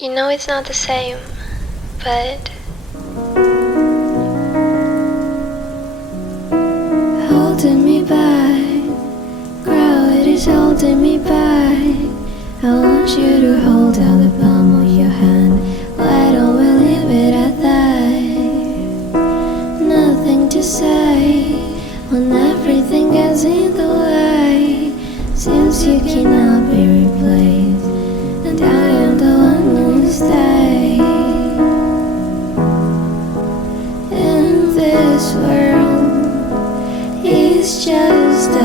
You know it's not the same, but holding me back, gravity is holding me back. I want you to hold out the palm of your hand. Why don't we leave it at that? Nothing to say when everything gets in the way. Seems you cannot be replaced, and I am the one who will stay. In this world, it's just us.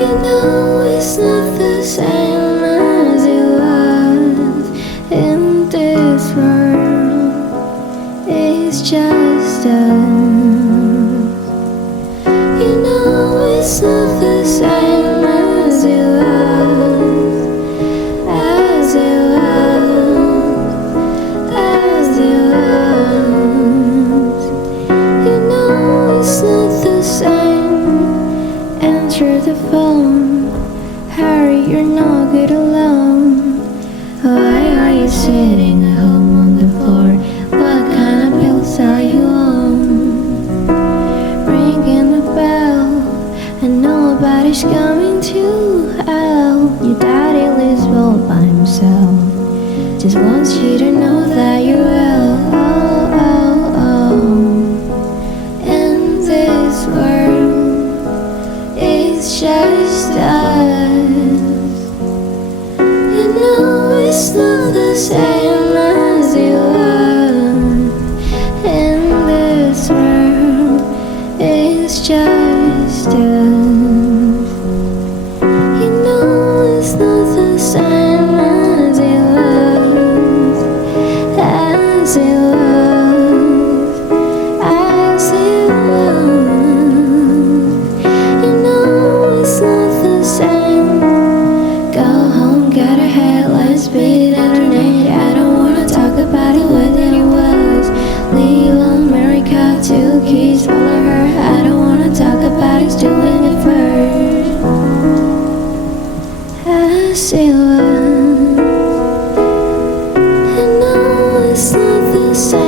You know it's not the same as it was. In this world, it's just us. You know it's not the same as it was, as it was, as it was. You know it's not the same. Answer the phone, hurry, you're not good alone. Why are you sitting at home on the floor? What kind of pills are you on? Ringing the bell, and nobody's coming to help. Your daddy lives all by himself, just wants you to know that you're well. Oh, oh, oh. In this world, it's just us. You know it's not the same as it was. In this world, it's just us. You know it's not the same as it was, as it was, as it was. You know it's not the same. Go home, get a head, let's beat it underneath. I don't wanna talk about it with anyone else. Leave America, 2 kids, all of her. I don't wanna talk about it, doing it first. As it was. You know it's not the same.